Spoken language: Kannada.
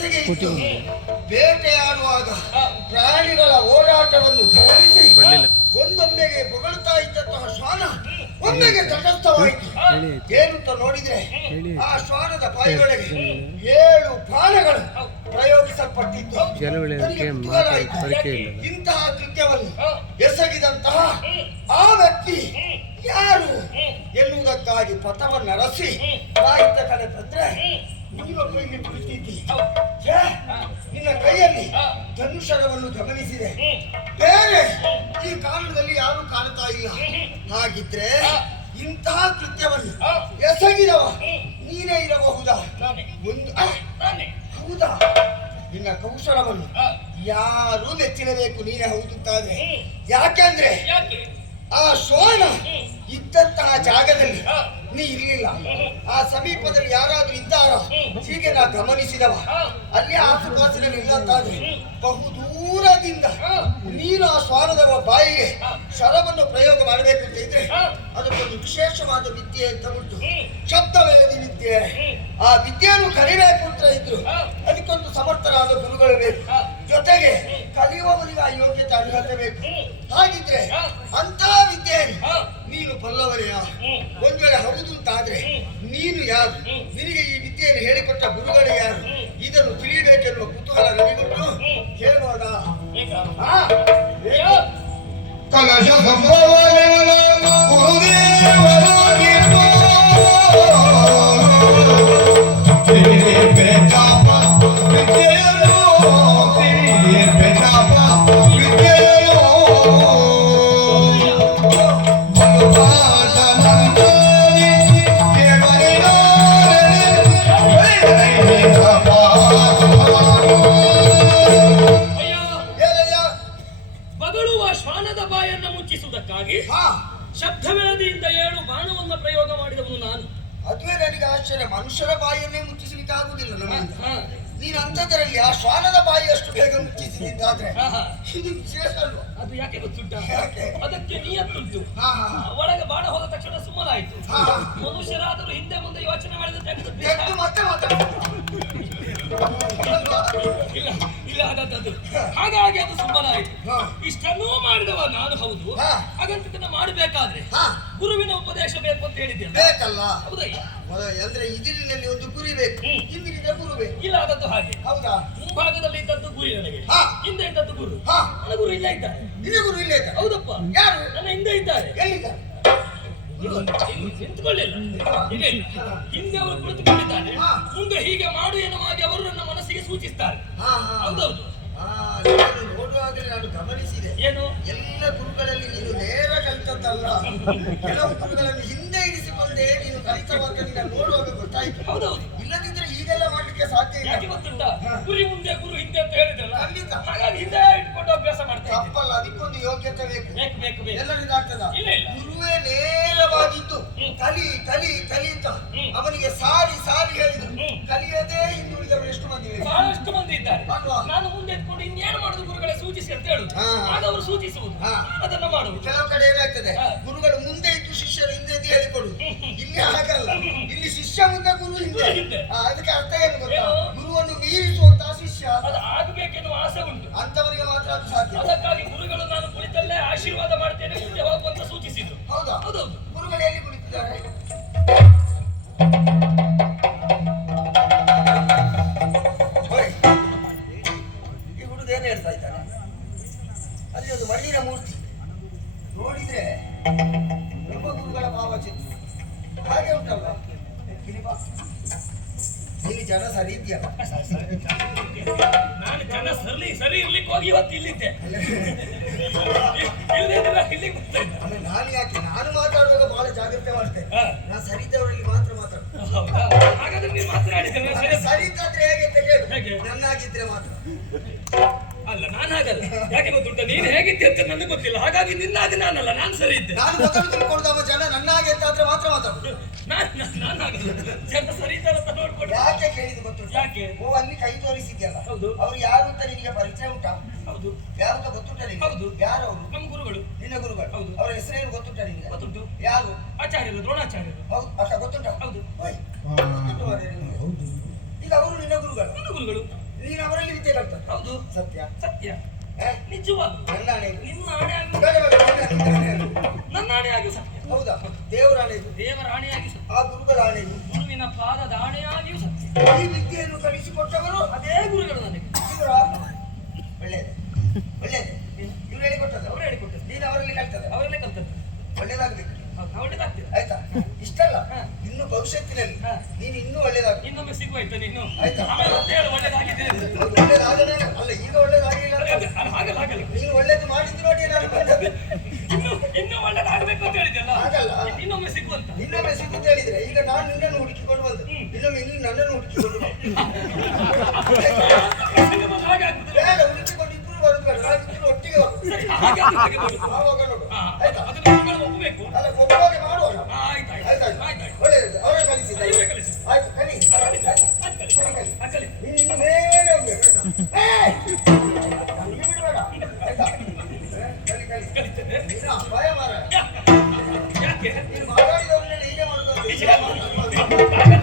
ಜೊತೆಗೆ ಬೇಟೆಯಾಡುವಾಗ ಪ್ರಾಣಿಗಳ ಓಡಾಟವನ್ನು ಗಮನಿಸಿ. ಒಂದೊಮ್ಮೆಗೆ ಬೊಗಳ್ತಾ ಇದ್ದಂತಹ ಶ್ವಾನ ಒಮ್ಮೆಗೆ ತಟಸ್ಥವಾಯಿತು. ಏನು ಏನಂತ ನೋಡಿದ್ರೆ ಆ ಶ್ವಾನದ ಬಾಯಿಗಳಿಗೆ ಏಳು ಬಾಣಗಳು ಪ್ರಯೋಗಿಸಲ್ಪಟ್ಟಿದ್ದು. ಇಂತಹ ಕೃತ್ಯವನ್ನು ಎಸಗಿದಂತಹ ಆ ವ್ಯಕ್ತಿ ಯಾರು ಎನ್ನುವುದಕ್ಕಾಗಿ ಪಥವನ್ನು ನಡೆಸಿ ಕಡೆ ಬಂದ್ರೆ ಇಲ್ಲಿ ನಿನ್ನ ಕೈಯಲ್ಲಿ ಧನುಷರವನ್ನು ಗಮನಿಸಿದೆ. ಬೇರೆ ಈ ಕಾಲದಲ್ಲಿ ಯಾರು ಕಾಣ್ತಾ ಇಲ್ಲ. ಹಾಗಿದ್ರೆ ಇಂತಹ ಕೃತ್ಯವನ್ನು ಎಸಗಿದವ ನೀನೇ ಇರಬಹುದಾ? ಒಂದು ಹೌದಾ? ನಿನ್ನ ಕೌಶಲವನ್ನು ಯಾರು ಮೆಚ್ಚಿರಬೇಕು ನೀನೇ ಹೌದು ಅಂತಾದ್ರೆ ಯಾಕೆಂದ್ರೆ ಯಾಕೆ? ಆ ಶೋನ ಇದ್ದಂತಹ ಜಾಗದಲ್ಲಿ ನೀ ಇರ್ಲಿಲ್ಲ. ಆ ಸಮೀಪದಲ್ಲಿ ಯಾರಾದ್ರೂ ಇದ್ದಾರ? ಹೀಗೆ ನಾ ಗಮನಿಸಿದವ. ಅಲ್ಲಿ ಆಸುಪಾಸಿನಲ್ಲಿ ಇಲ್ಲ ಅಂತಾದ್ರೆ ಬಹು ದೂರದಿಂದ ನೀನು ಆ ಶ್ವಾನದ ಬಾಯಿಗೆ ಶರವನ್ನು ಪ್ರಯೋಗ ಮಾಡಬೇಕು ಅಂತ ಇದ್ರೆ ಅದಕ್ಕೊಂದು ವಿಶೇಷವಾದ ವಿದ್ಯೆ ಅಂತ ಉಂಟು. ಶಬ್ದವೇದಿ ವಿದ್ಯೆ. ಆ ವಿದ್ಯೆಯನ್ನು ಕಲಿಬೇಕು ಅಂತ ಇದ್ರು. ಅದಕ್ಕೊಂದು ಸಮರ್ಥರಾದ ಗುರುಗಳು ಬೇಕು. ಜೊತೆಗೆ ಕಲಿಯುವವನಿಗೆ ಆ ಯೋಗ್ಯತೆ ಅರ್ಹತೆ ಬೇಕು. ಹಾಗಿದ್ರೆ ಅಂತ ವಿದ್ಯೆಯಲ್ಲಿ ನೀನು ಬಲ್ಲವರೆಯ ಒಂದ್ ವೇಳೆ ಹೌದು ಅಂತಾದ್ರೆ ನೀನು ಯಾರು? ನಿನಗೆ ಈ ವಿದ್ಯೆಯನ್ನು ಹೇಳಿಕೊಟ್ಟ ಗುರುಗಳು ಯಾರು? ಇದನ್ನು ತಿಳಿಯಬೇಕೆನ್ನುವ ಕುತೂಹಲ ನನಗುಂಟು. ಹೇಳುವಾಗ. ಕಲಶ ಸಂಭವನ ಹಾ. ಶಬ್ದವೇದಿಯಿಂದ ಏಳು ಬಾಣವನ್ನು ಪ್ರಯೋಗ ಮಾಡಿದವನು ನಾನು. ಅದುವೇ ನನಗೆ ಆಶ್ಚರ್ಯ. ಮನುಷ್ಯರ ಬಾಯಿಯನ್ನೇ ಮುಚ್ಚಿಸಲಿಕ್ಕೆ ಆಗುದಿಲ್ಲ ನಾನು ನೀನು ಅಂತದರಲ್ಲಿ ಆ ಶ್ವಾನದ ಬಾಯಿ ಅಷ್ಟು ಬೇಗ ಮುಚ್ಚಿಸಿದ್ದಾದ್ರೆ. ಇದು ವಿಶೇಷ ಅಲ್ವಾ? ಅದು ಯಾಕೆ ಗೊತ್ತುಂಟ? ಅದಕ್ಕೆ ನಿಯತ್ತುಂಟು. ಒಳಗೆ ಬಾಣ ಹೋದ ತಕ್ಷಣ ಸುಮ್ಮನಾಯ್ತು. ಮನುಷ್ಯರಾದರೂ ಹಿಂದೆ ಮುಂದೆ ಯೋಚನೆ ಮಾಡಿದ ಮತ್ತೆ. ಹಾಗಾಗಿ ಅದು ಸಂಬಳ ಆಯ್ತು. ಇಷ್ಟನ್ನೂ ಮಾಡಿದವ ನಾನು ಹೌದು. ಹಾಗಂತ ಮಾಡಬೇಕಾದ್ರೆ ಗುರುವಿನ ಉಪದೇಶ ಬೇಕು ಅಂತ ಹೇಳಿದ್ದೆ ಬೇಕಲ್ಲ. ಹೌದಯ್ಯ ಅಂದ್ರೆ ಇದಿರಿನಲ್ಲಿ ಒಂದು ಗುರಿ ಬೇಕು. ಹಿಂದಿನಿಂದ ಗುರು ಬೇಕು. ಇಲ್ಲ ಅದದ್ದು ಹಾಗೆ. ಹೌದಾ? ಮುಂಭಾಗದಲ್ಲಿ ಇದ್ದದ್ದು ಗುರಿ ನನಗೆ. ಹಾ. ಹಿಂದೆ ಇದ್ದದ್ದು ಗುರು. ನನ್ನ ಗುರು ಇಲ್ಲೇ ಇದ್ದಾರೆ. ನಿನ್ನ ಗುರು ಇಲ್ಲೇ ಇದ್ದಾರೆ. ಹೌದಪ್ಪ. ಯಾರು? ನನ್ನ ಹಿಂದೆ ಇದ್ದಾರೆ. ಎಲ್ಲಿದ್ದಾರೆ? ಇಲ್ಲ, ನಿಂತ್ಕೊಳ್ಳಿಲ್ಲ. ಹಿಂದೆ ಅವರು ಕುಳಿತುಕೊಂಡಿದ್ದಾರೆ. ಮುಂದೆ ಹೀಗೆ ಮಾಡು ಎನ್ನುವಾಗಿ ಅವರು ನನ್ನ ಮನಸ್ಸಿಗೆ ಸೂಚಿಸ್ತಾರೆ. ಹೌದೌದು. ನೋಡುವಾಗಲೇ ನಾನು ಗಮನಿಸಿದೆ. ಏನು? ಎಲ್ಲ ಗುರುಗಳಲ್ಲಿ ನೀನು ನೇರ ಕಲಿತದ್ದಲ್ಲ. ಕೆಲವು ಗುರುಗಳನ್ನು ಹಿಂದೆ ಇರಿಸಿಕೊಂಡೇ ನೀನು ಕಲಿತವಾಗ ನಿನ್ನ ನೋಡುವಾಗ ಗೊತ್ತಾಯ್ತು. ಹೌದು. ಇಲ್ಲದಿದ್ರೆ ಈಗೆಲ್ಲ ಮಾಡ್ಲಿಕ್ಕೆ ಸಾಧ್ಯ ಯಾಕೆ ಇಲ್ಲ ಗೊತ್ತುಂಟಾ ಗುರಿ ಮುಂದೆ ಗುರು ಹಿಂದೆ ಅಂತ ಹೇಳಿದ್ರಲ್ಲ? ಖಂಡಿತ. ಹಾಗಾಗಿ ಹಿಂದೆ ಇಟ್ಕೊಂಡು ಅಭ್ಯಾಸ ಮಾಡ್ತಾ ಇದ್ದೆ ತಪ್ಪಲ್ಲ ಅದಕ್ಕೊಂದು ಯೋಗ್ಯತೆ ಬೇಕು. ಬೇಕು ಬೇಕು ಬೇಕು. ಎಲ್ಲರಿಗೂ ಆಗ್ತದ ಇಲ್ಲ, ಇಲ್ಲ. ಗುರುವೇ ನೇರವಾಗಿದ್ದು ಹ್ಮ್. ಕಲಿ ಕಲಿ ಕಲಿ ಅಂತ ಹ್ಮ್. ಅವನಿಗೆ ಸಾರಿ ಸಾರಿ ಹೇಳಿದ್ರು. ಹ್ಮ್. ಕಲಿಯದೇ ಎಷ್ಟು ಮಂದಿ ಬೇಕು? ಬಹಳಷ್ಟು ಮಂದಿ ಇದ್ದಾರೆ ಅಲ್ವಾ? ನಾನು ಮುಂದೆ ಇಟ್ಕೊಂಡು ಇನ್ನೇನು ಮಾಡುದು ಗುರುಗಳೇ ಸೂಚಿಸಿ ಅಂತ ಹೇಳುದು ಹಾ. ಆಗ ಅವರು ಸೂಚಿಸುವುದು. ಅದನ್ನು ಮಾಡುವುದು. ಕೆಲವು ಕಡೆ ಏನಾಗ್ತದೆ. ಗುರುಗಳು ಮುಂದೆ ಇದ್ದು ಶಿಷ್ಯರು ಹಿಂದೆ ಇದ್ದು ಹೇಳಿಕೊಡು. ಇಲ್ಲಿ ಹಾಗಲ್ಲ. ಇಲ್ಲಿ ಶಿಷ್ಯ ಮುಂದೆ ಗುರು ಹಿಂದೆ. ಗುರು ಹಿಂದೆ. ಅದಕ್ಕೆ ಅರ್ಥ ಏನು ಗೊತ್ತಾ? ಗುರುವನ್ನು ಮೀರಿಸುವಂತಹ ಶಿಷ್ಯ. ಅದು ಆಗಬೇಕೆನ್ನುವ ಆಸೆ ಉಂಟು. ಅಂತವರಿಗೆ ಮಾತ್ರ ಅದು ಸಾಧ್ಯ. ಅದಕ್ಕಾಗಿ ಗುರುಗಳು ನಾನು ಕುಳಿತಲ್ಲೇ ಆಶೀರ್ವಾದ ಮಾಡ್ತೇನೆ ನಮ್ಮ ಗುರುಗಳ ಭಾವಚಿತ್ರ. ಹಾಗೆ ಉಂಟಲ್ಲ? ಇಲ್ಲಿ ಜನ ಸರಿ ಇದೆಯಲ್ಲ ನಾನು ಜನ ಸರಿ ಸರಿ ಇರ್ಲಿಕ್ಕೆ ಹೋಗಿ ಇವತ್ತು ಇಲ್ಲಿದ್ದೆ. ಇಲ್ಲಿಗೆ ಬರ್ತಾ ಇದ್ದೆ. ಅಲ್ಲ, ನಾನು ಯಾಕೆ? ನಾನು ಮಾತಾಡುವಾಗ ಬಹಳ ಜಾಗ್ರತೆ ಮಾಡ್ತೇನೆ ನಾನು ಸರಿ ಇದ್ದವರಲ್ಲಿ ಮಾತ್ರ. ಮಾತಾಡ್ತೇನೆ ಹಾಗಾದ್ರೆ ನೀವು ಮಾತನಾಡಿದ್ರೆ ಸರಿ- ಇದ್ದಾದ್ರೆ ಹೇಗೆ ಅಂತ ಕೇಳು? ನನ್ನಾಗಿದ್ರೆ ಮಾತ್ರ. ಅಲ್ಲ ನಾನು ಹಾಗಲ್ಲ. ಯಾಕೆ ಗೊತ್ತುಂಟ ನೀನು ಹೇಗಿದ್ದೆ ಅಂತ ನನಗೆ ಗೊತ್ತಿಲ್ಲ. ಹಾಗಾಗಿ ನಿನ್ನ ಹಾಗೆ ನಾನಲ್ಲ ನಾನು ಸರಿ ಇದ್ದೆ. ನಾನು ಮೊದಲು ತಿಳ್ಕೊಳ್ದವ ಜನ ಅಂತ ಅದರ ಮಾತ್ರ ಮಾತಾಡು. ನಾನು ನಾನು ಹಾಗಲ್ಲ. ಜನ ಸರಿ ಇದ್ದಾರೆ ಅಂತ ನೋಡ್ಕೊಂಡು. ಯಾಕೆ ಕೇಳಿದ್ದು ಗೊತ್ತು? ಯಾಕೆ? ಓ ಅಲ್ಲಿ ಕೈ ತೋರಿಸಿದ್ಯಲ್ಲ ಹೌದು. ಅವ್ರು ಯಾರು ಅಂತ ನಿನಗೆ ಪರಿಚಯ ಉಂಟಾ? ಹೌದು. ಯಾರು ಅಂತ ಗೊತ್ತುಂಟ ನಿನಗೆ? ಹೌದು. ಯಾರು ಅವರು? ನಮ್ಮ ಗುರುಗಳು. ನಿನ್ನ ಗುರುಗಳು. ಹೌದು. ಅವರ ಹೆಸರೇನು ಗೊತ್ತುಂಟ ನಿನಗೆ? ಗೊತ್ತುಂಟು. ಯಾರು? ಆಚಾರ್ಯರು ದ್ರೋಣಾಚಾರ್ಯರು. ಹೌದು. ಅಷ್ಟ ಗೊತ್ತುಂಟ ಸತ್ಯ. ಸತ್ಯ? ನಿಜವಾದ ನನ್ನ ಆಣೆ ಇದು. ನಿನ್ನ ಆಣೆ ಆಗಿ ಬೇಡ, ಬೇಡ, ಬೇಡ, ನಿನ್ನ ಆಣೆ ಇದು. ನನ್ನ ಆಣೆ ಆಗಿ ಸತ್ಯ. ಹೌದಾ? ದೇವರ ಆಣೆ ಇದು. ದೇವರ ಆಣೆಯಾಗಿ ಸತ್ಯ. ಆ ಗುರುಗಳ ಆಣೆ ಇದು. ಗುರುವಿನ ಪಾದದ ಆಣೆಯಾಗಿಯೂ ಸತ್ಯ. ಈ ವಿದ್ಯೆಯನ್ನು ಕಲಿಸಿಕೊಟ್ಟವರು ಅದೇ ಗುರುಗಳು ನನಗೆ. ಇವರ ಒಳ್ಳೆಯದು ಒಳ್ಳೆಯದು ಇವ್ರು ಹೇಳಿಕೊಟ್ಟದ್ದು. ಅವರು ಹೇಳಿಕೊಟ್ಟದ್ದು. ನೀನು ಅವರಲ್ಲಿ ಕಲ್ತದ ಅವರಲ್ಲೇ ಕಲ್ತದ್ದು. ಒಳ್ಳೇದಾಗ್ಬೇಕು. ಆಯ್ತಾ? ಇಷ್ಟಲ್ಲ? ಹಾ. ಇನ್ನು ಭವಿಷ್ಯತ್ತಿನಲ್ಲಿ ನೀನು ಇನ್ನೂ ಒಳ್ಳೇದಾಗ. ಇನ್ನೊಮ್ಮೆ ನೀನು? ಆಯ್ತಾ? ಮತ್ತೆ ಹೇಳು ಒಳ್ಳೇದಾಗಿದೆ ಅಂತ. ಅಲ್ಲ ಈಗ ಒಳ್ಳೇದಾಗಿಲ್ಲ ಆಗಲ್ಲ ಹಾಗಲ್ಲ ನೀನು ಒಳ್ಳೇದು ಮಾಡಿದ್ದು ನೋಡಿ ನಾನು ಇನ್ನು ಇನ್ನು ಒಳ್ಳೇದಾಗಬೇಕು ಅಂತ ಹೇಳಿದ್ಯಲ್ಲ? ಹಾಗಲ್ಲ. ಇನ್ನೊಮ್ಮೆ ಸಿಗುವಂತ. ಇನ್ನೊಮ್ಮೆ ಅಂತ ಹೇಳಿದ್ರೆ ಈಗ ನಾನು ನಿನ್ನನ್ನು ಹುಡುಕಿಕೊಂಡು ಬಂದು ಇನ್ನೊಮ್ಮೆ ಇಲ್ಲಿ ನನ್ನನ್ನು ಹುಡುಕಿಕೊಂಡು ಬೇಡ ಹುಡುಕಿಕೊಂಡು ಇಬ್ಬರು ಬರೋದು ಬೇಡ. ನಾವು ಇಬ್ಬರು ಒಟ್ಟಿಗೆ ಬರುದು. ಆವಾಗ ನೋಡು. ಆಯ್ತಾ? ಒಪ್ಪಬೇಕು ಅಲ್ಲ ಒಬ್ಬವಾಗಿ ಮಾಡುವ. ಆಯ್ತು ಆಯ್ತು. ಆಯ್ತು ಒಳ್ಳೇದು ಅವರೇ ಕಲಿಸಿ. ಆಯ್ತು ಕಲಿ. ಕಲಿ. ನೀನು ಇನ್ನು ಮೇಲೆ ಹೋಗ್ಬೇಕು ಬಿಡ್ಬೇಡ. ಆಯ್ತಾ? ಕಲಿ ಕಲಿ. ಕಲಿತೇನೆ ನೀನು? ಅಪಾಯ ಮಾರ ಯಾಕೆ? ನೀನು ಮಾತಾಡಿದವ್ರನ್ನೆಲ್ಲ ಹೀಗೆ ಮಾಡೋದು.